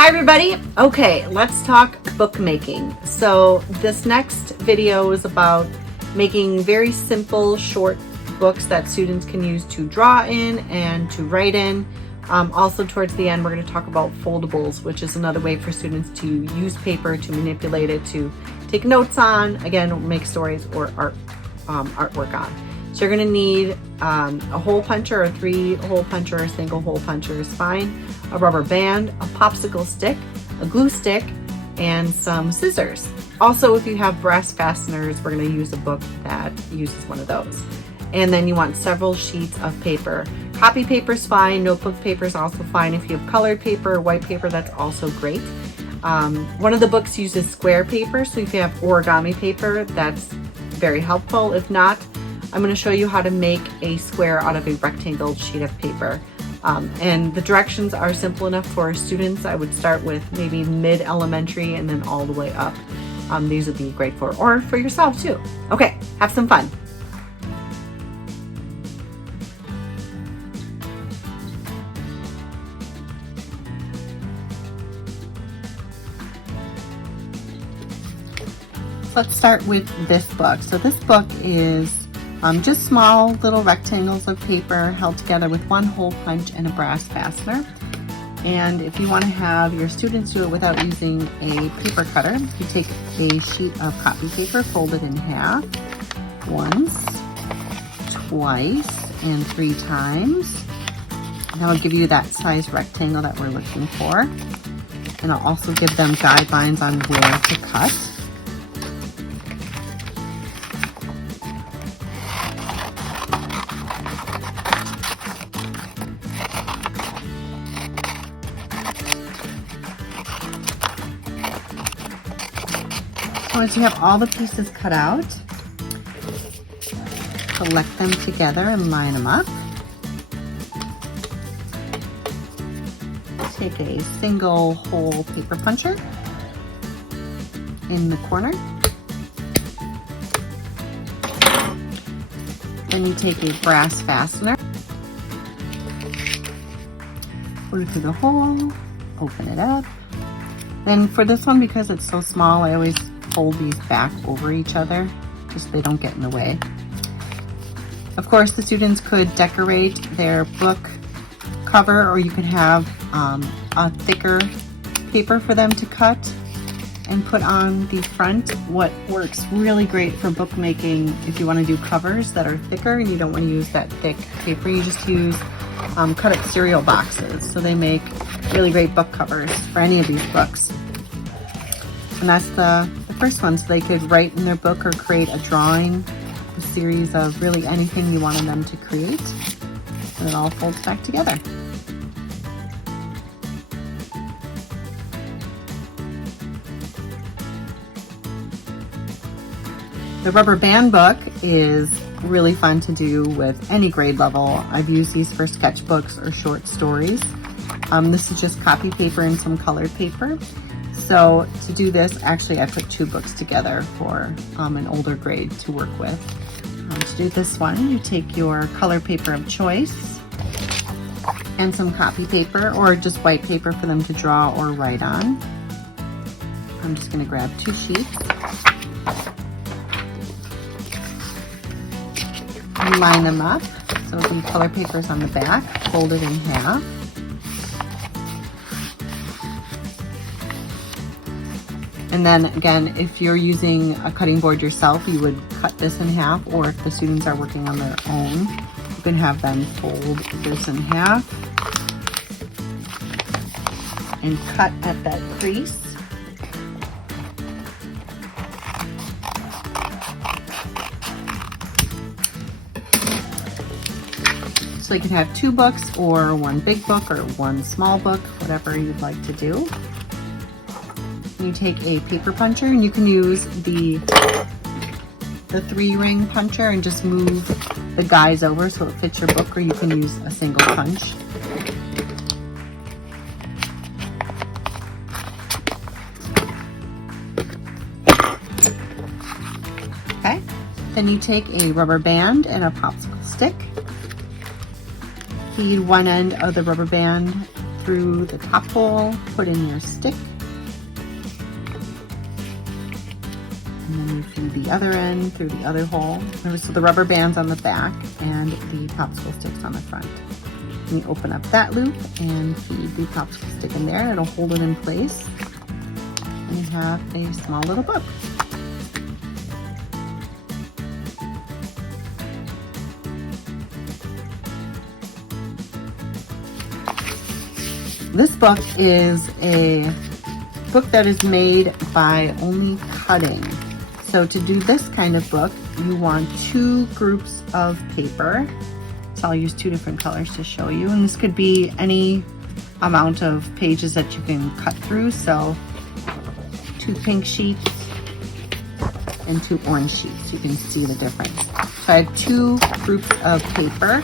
Hi everybody. Okay, let's talk bookmaking. So this next video is about making very simple short books that students can use to draw in and to write in. Also towards the end we're going to talk about foldables, which is another way for students to use paper to manipulate it, to take notes on, again, make stories or artwork on. So you're going to need a hole puncher, a 3-hole puncher, a single hole puncher is fine, a rubber band, a popsicle stick, a glue stick, and some scissors. Also, if you have brass fasteners, we're going to use a book that uses one of those. And then you want several sheets of paper. Copy paper is fine, notebook paper is also fine. If you have colored paper or white paper, that's also great. One of the books uses square paper, so if you have origami paper, that's very helpful. If not, I'm going to show you how to make a square out of a rectangle sheet of paper. And the directions are simple enough for students. I would start with maybe mid-elementary and then all the way up. These would be great or for yourself too. Okay, have some fun. Let's start with this book. So this book is just small little rectangles of paper held together with one hole punch and a brass fastener. And if you want to have your students do it without using a paper cutter, you take a sheet of copy paper, fold it in half, once, twice, and 3 times. And that will give you that size rectangle that we're looking for. And I'll also give them guidelines on where to cut. Once you have all the pieces cut out, collect them together and line them up. Take a single hole paper puncher in the corner. Then you take a brass fastener, put it through the hole, open it up. Then for this one, because it's so small, I always fold these back over each other just so they don't get in the way. Of course, the students could decorate their book cover, or you could have a thicker paper for them to cut and put on the front. What works really great for bookmaking, if you want to do covers that are thicker and you don't want to use that thick paper, you just use cut up cereal boxes. So they make really great book covers for any of these books. And that's the first one, so they could write in their book or create a drawing, a series of really anything you wanted them to create, and it all folds back together. The rubber band book is really fun to do with any grade level. I've used these for sketchbooks or short stories. This is just copy paper and some colored paper. So to do this, actually I put 2 books together for an older grade to work with. To do this one, you take your color paper of choice and some copy paper or just white paper for them to draw or write on. I'm just going to grab 2 sheets and line them up. So the color paper is on the back, fold it in half. And then again, if you're using a cutting board yourself, you would cut this in half, or if the students are working on their own, you can have them fold this in half and cut at that crease. So you can have 2 books or 1 big book or 1 small book, whatever you'd like to do. You take a paper puncher, and you can use the 3-ring puncher and just move the guys over so it fits your book, or you can use a single punch. Okay, then you take a rubber band and a popsicle stick. Feed one end of the rubber band through the top hole, put in your stick, and then you feed the other end through the other hole. So the rubber band's on the back and the popsicle stick's on the front. And you open up that loop and feed the popsicle stick in there. It'll hold it in place. And you have a small little book. This book is a book that is made by only cutting. So to do this kind of book, you want 2 groups of paper. So I'll use 2 different colors to show you. And this could be any amount of pages that you can cut through. So 2 pink sheets and 2 orange sheets. You can see the difference. So I have 2 groups of paper.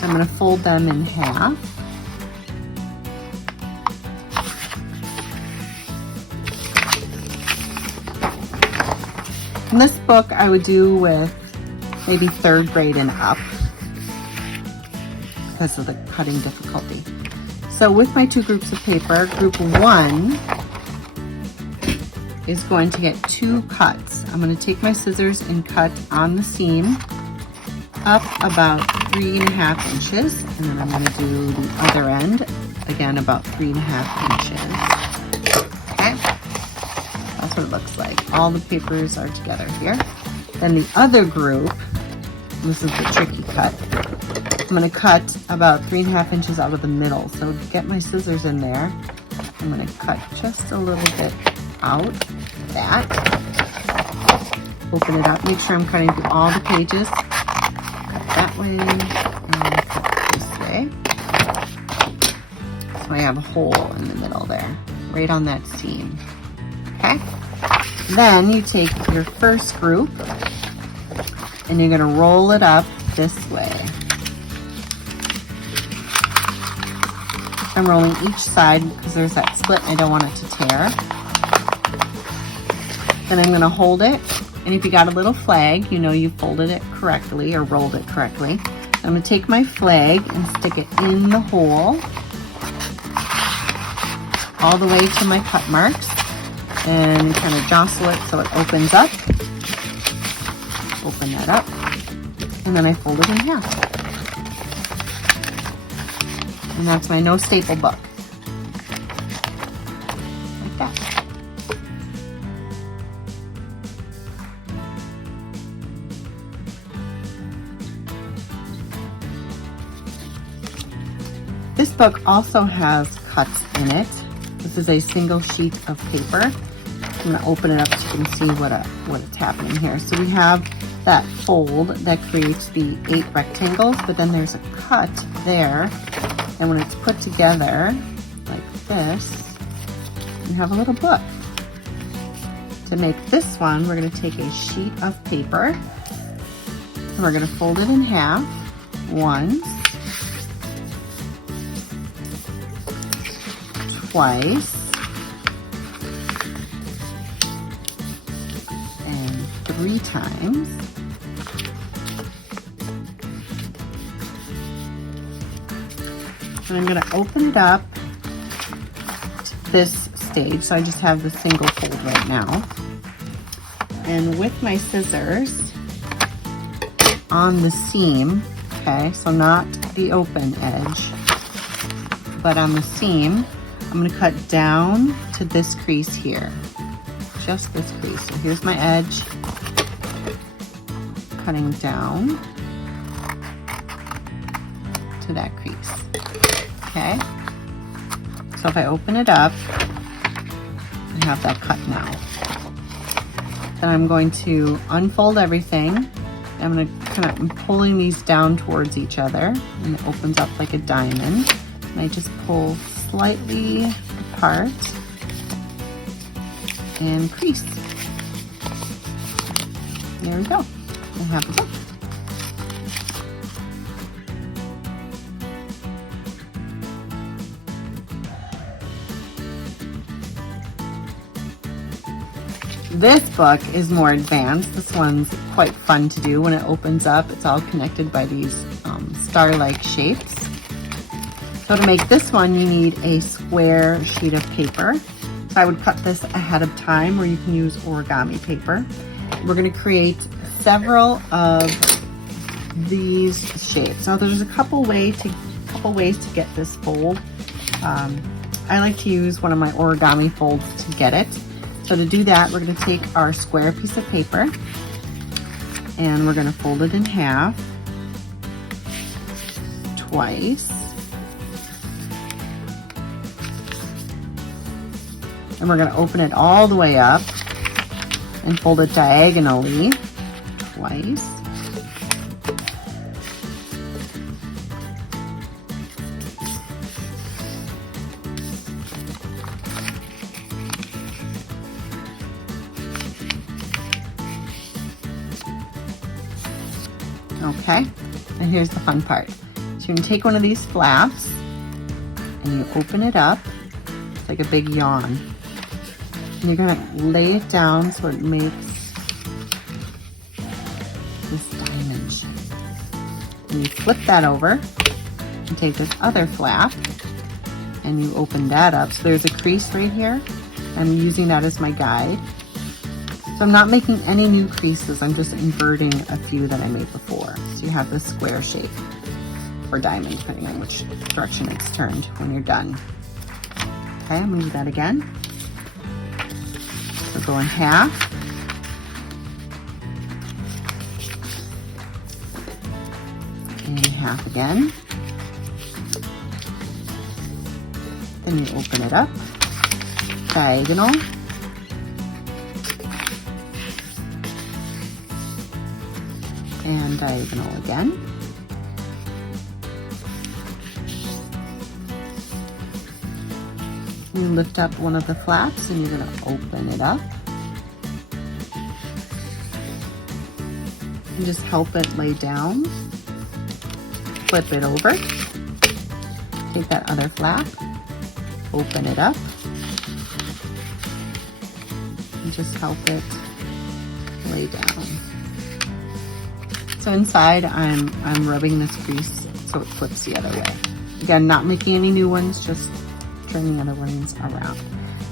I'm going to fold them in half. And this book I would do with maybe 3rd grade and up because of the cutting difficulty. So with my 2 groups of paper, group 1 is going to get 2 cuts. I'm going to take my scissors and cut on the seam up about 3.5 inches, and then I'm going to do the other end, again about 3.5 inches. Okay, that's what it looks like. All the papers are together here. Then the other group, this is the tricky cut, I'm going to cut about 3.5 inches out of the middle. So get my scissors in there. I'm going to cut just a little bit out of that. Open it up, make sure I'm cutting through all the pages. Cut that way and cut this way. So I have a hole in the middle there, right on that seam. Okay? Then you take your first group and you're going to roll it up this way. I'm rolling each side because there's that split and I don't want it to tear. Then I'm going to hold it, and if you got a little flag, you know you folded it correctly or rolled it correctly. I'm going to take my flag and stick it in the hole all the way to my cut marks and kind of jostle it so it opens up. Open that up, and then I fold it in half. And that's my NoStaple book. Like that. This book also has cuts in it. This is a single sheet of paper. I'm going to open it up so you can see what's happening here. So we have that fold that creates the 8 rectangles, but then there's a cut there. And when it's put together like this, you have a little book. To make this one, we're going to take a sheet of paper and we're going to fold it in half once, twice, and 3 times. And I'm going to open it up to this stage. So I just have the single fold right now. And with my scissors on the seam, okay, so not the open edge, but on the seam, I'm going to cut down to this crease here. Just this crease. So here's my edge, cutting down to that crease. Okay, so if I open it up, I have that cut now. Then I'm going to unfold everything. I'm going to I'm pulling these down towards each other, and it opens up like a diamond. And I just pull slightly apart and crease. There we go. I have the book. This book is more advanced. This one's quite fun to do. When it opens up, it's all connected by these star-like shapes. So to make this one, you need a square sheet of paper. So I would cut this ahead of time, or you can use origami paper. We're going to create several of these shapes. Now there's a couple ways to get this fold. I like to use one of my origami folds to get it. So to do that, we're going to take our square piece of paper and we're going to fold it in half twice. And we're going to open it all the way up and fold it diagonally twice. Okay, and here's the fun part. So you're gonna take one of these flaps and you open it up. It's like a big yawn. And you're gonna lay it down so it makes this diamond shape. And you flip that over and take this other flap and you open that up. So there's a crease right here. I'm using that as my guide. So I'm not making any new creases, I'm just inverting a few that I made before. So you have this square shape, or diamond, depending on which direction it's turned when you're done. Okay, I'm gonna do that again. So go in half. And half again. Then you open it up, diagonal. And diagonal again. You lift up one of the flaps and you're going to open it up. And just help it lay down. Flip it over. Take that other flap, open it up, and just help it lay down. So inside, I'm rubbing this crease so it flips the other way. Again, not making any new ones, just turning the other ones around.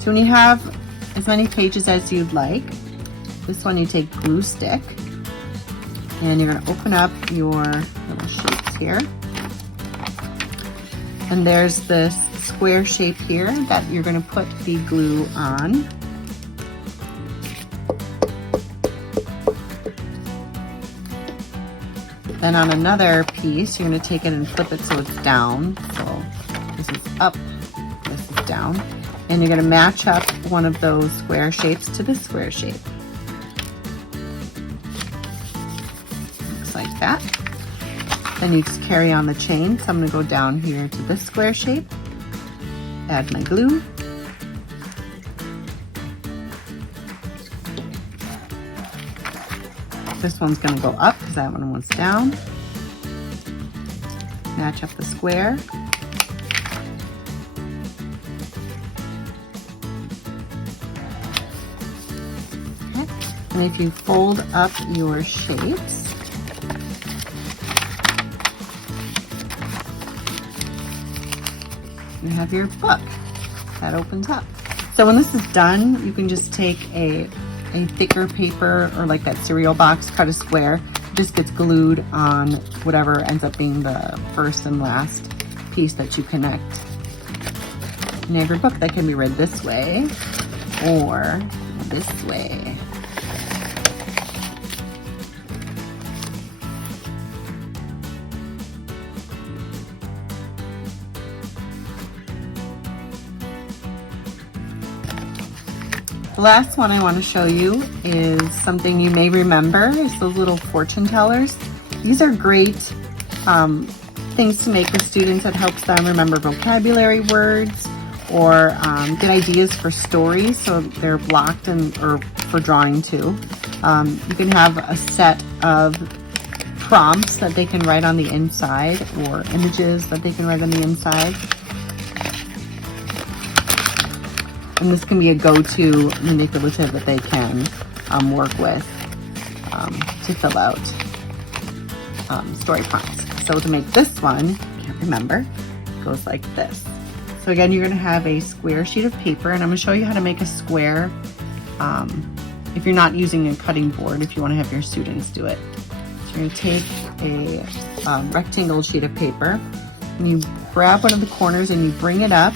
So when you have as many pages as you'd like, this one you take glue stick, and you're gonna open up your little shapes here. And there's this square shape here that you're gonna put the glue on. Then on another piece, you're going to take it and flip it so it's down. So this is up, this is down. And you're going to match up one of those square shapes to this square shape. Looks like that. Then you just carry on the chain. So I'm going to go down here to this square shape, add my glue. This one's going to go up because that one was down. Match up the square. Okay. And if you fold up your shapes, you have your book that opens up. So when this is done, you can just take a thicker paper or like that cereal box, cut a square, it just gets glued on whatever ends up being the first and last piece that you connect. And you have your book that can be read this way or this way. The last one I want to show you is something you may remember, is those little fortune tellers. These are great things to make with students that helps them remember vocabulary words or get ideas for stories, so they're blocked or for drawing too. You can have a set of prompts that they can write on the inside or images that they can write on the inside. And this can be a go-to manipulative that they can work with to fill out story prompts. So to make this one, can't remember, goes like this. So again, you're gonna have a square sheet of paper, and I'm gonna show you how to make a square if you're not using a cutting board, if you wanna have your students do it. So you're gonna take a rectangle sheet of paper, and you grab one of the corners and you bring it up,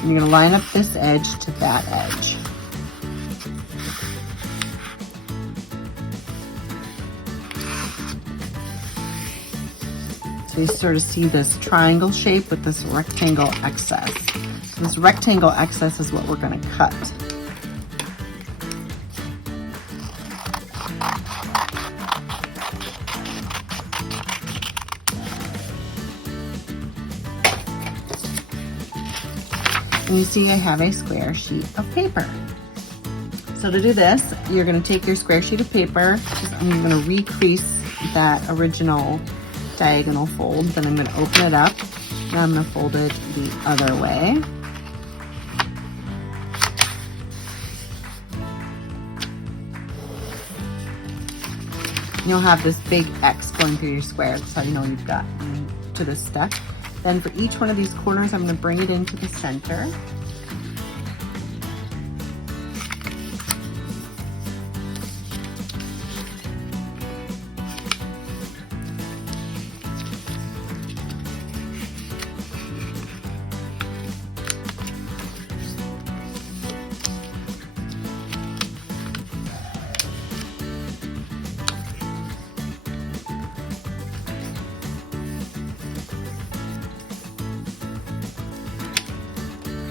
and you're gonna line up this edge to that edge. So you sort of see this triangle shape with this rectangle excess. So this rectangle excess is what we're going to cut. And you see I have a square sheet of paper. So to do this, you're going to take your square sheet of paper and you're going to recrease that original diagonal fold. Then I'm going to open it up and I'm going to fold it the other way. You'll have this big X going through your square. That's how you know you've got to this step. Then for each one of these corners, I'm going to bring it into the center.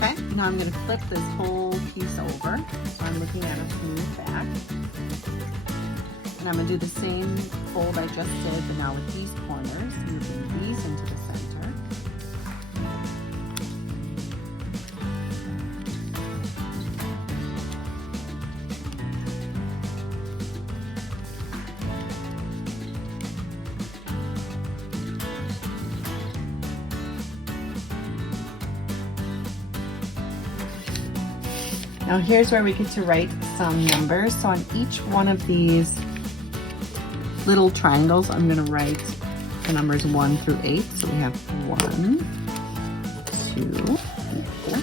Okay, now I'm going to flip this whole piece over, so I'm looking at a smooth back. And I'm going to do the same fold I just did, but now with these corners, moving these into the center. Now here's where we get to write some numbers. So on each one of these little triangles, I'm going to write the numbers 1 through 8. So we have 1, 2, 4,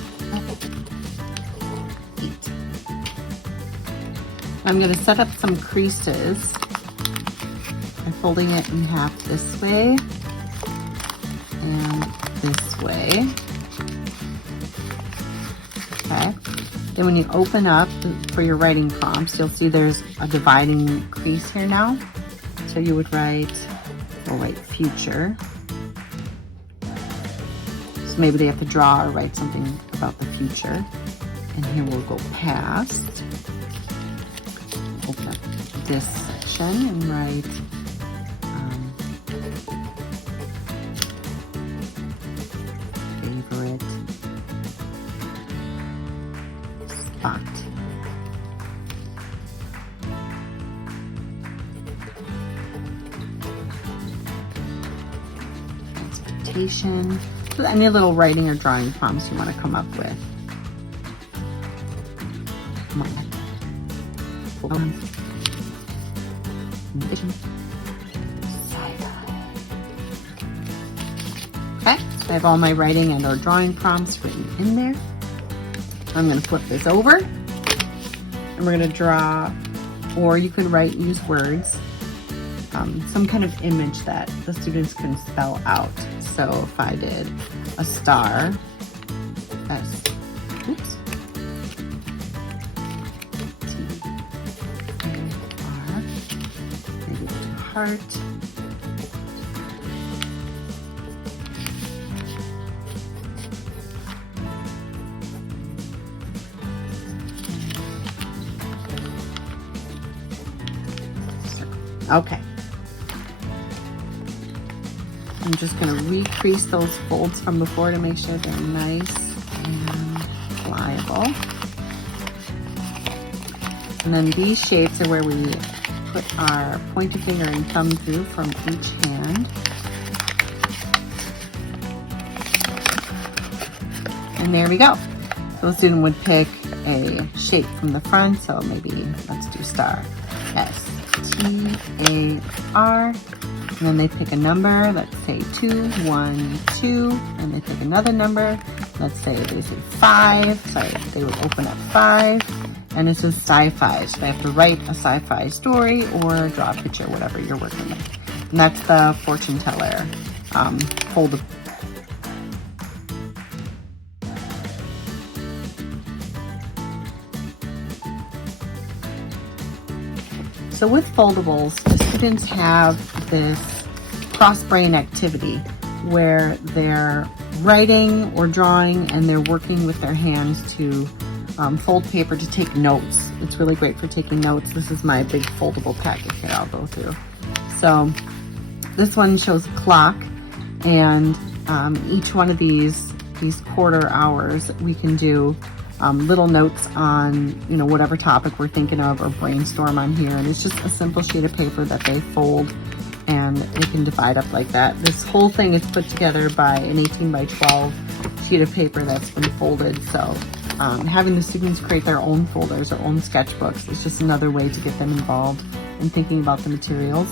8. I'm going to set up some creases by folding it in half this way and this way. Okay. Then when you open up for your writing prompts, you'll see there's a dividing crease here now. So you would write, we'll write future. So maybe they have to draw or write something about the future. And here we'll go past. Open up this section and write favorite spot. Expectation. So any little writing or drawing prompts you want to come up with. Okay, so I have all my writing and or drawing prompts written in there. I'm going to flip this over and we're going to draw, or you can write, use words, some kind of image that the students can spell out. So if I did a star, S, oops, T-A-R, maybe a heart. Okay. I'm just going to recrease those folds from before to make sure they're nice and pliable. And then these shapes are where we put our pointer finger and thumb through from each hand. And there we go. So the student would pick a shape from the front, so maybe let's do star, S, T, T-A-R, and then they pick a number, let's say 2, 1, 2, and they pick another number, let's say they say 5, sorry, they would open up 5, and this is sci-fi, so they have to write a sci-fi story or draw a picture, whatever you're working with. And that's the fortune teller foldable. So with foldables, the students have this cross-brain activity where they're writing or drawing and they're working with their hands to fold paper to take notes. It's really great for taking notes. This is my big foldable packet here I'll go through. So this one shows a clock, and each one of these quarter hours we can do little notes on, you know, whatever topic we're thinking of or brainstorm on here. And it's just a simple sheet of paper that they fold and they can divide up like that. This whole thing is put together by an 18 by 12 sheet of paper that's been folded. So having the students create their own folders or own sketchbooks is just another way to get them involved in thinking about the materials.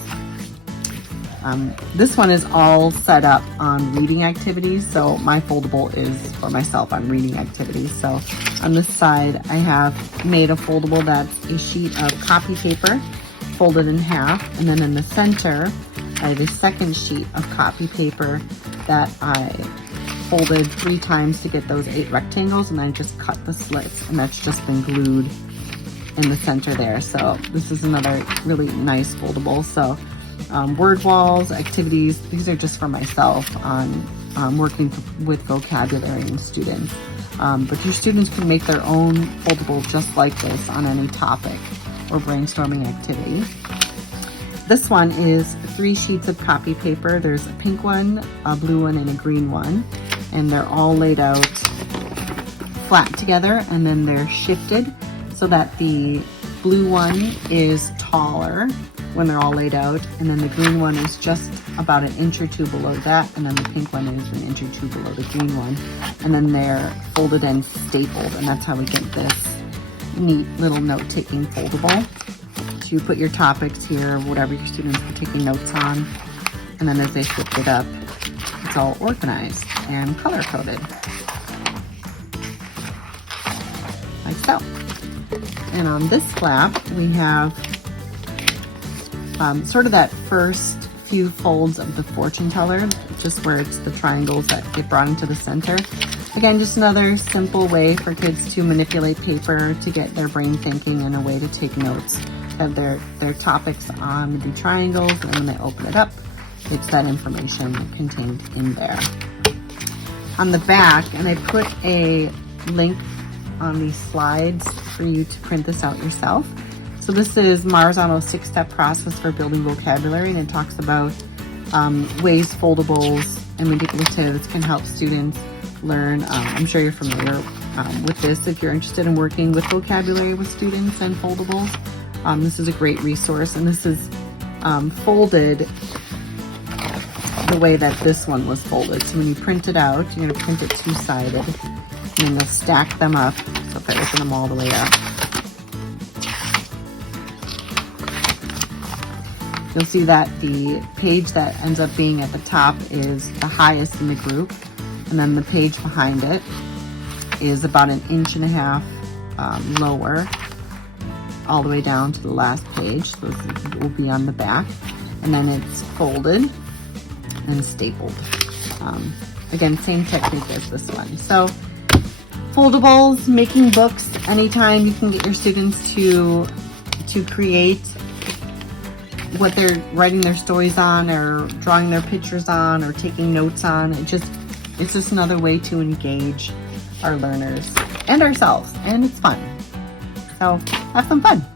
This one is all set up on reading activities, so my foldable is for myself on reading activities. So on this side I have made a foldable that's a sheet of copy paper folded in half, and then in the center I have a second sheet of copy paper that I folded 3 times to get those 8 rectangles, and I just cut the slits, and that's just been glued in the center there. So this is another really nice foldable. So word walls, activities, these are just for myself on working with vocabulary and students. But your students can make their own foldable just like this on any topic or brainstorming activity. This one is 3 sheets of copy paper. There's a pink one, a blue one, and a green one. And they're all laid out flat together, and then they're shifted so that the blue one is taller when they're all laid out, and then the green one is just about an inch or 2 below that, and then the pink one is an inch or 2 below the green one, and then they're folded and stapled, and that's how we get this neat little note-taking foldable. So you put your topics here, whatever your students are taking notes on, and then as they shift it up, it's all organized and color-coded, like so. And on this flap, we have sort of that first few folds of the fortune teller, just where it's the triangles that get brought into the center. Again, just another simple way for kids to manipulate paper to get their brain thinking and a way to take notes. Have their topics on the triangles, and when they open it up, it's that information contained in there. On the back, and I put a link on these slides for you to print this out yourself. So this is Marzano's 6-step process for building vocabulary, and it talks about ways foldables and manipulatives can help students learn. I'm sure you're familiar with this if you're interested in working with vocabulary with students and foldables. This is a great resource, and this is folded the way that this one was folded. So when you print it out, you're going to print it 2-sided, and then you'll stack them up. So if I open them all the way up, you'll see that the page that ends up being at the top is the highest in the group, and then the page behind it is about 1.5 inches lower, all the way down to the last page. So this will be on the back, and then it's folded and stapled. Again, same technique as this one. So foldables, making books, anytime you can get your students to create what they're writing their stories on, or drawing their pictures on, or taking notes on. It's just another way to engage our learners and ourselves, and it's fun. So have some fun.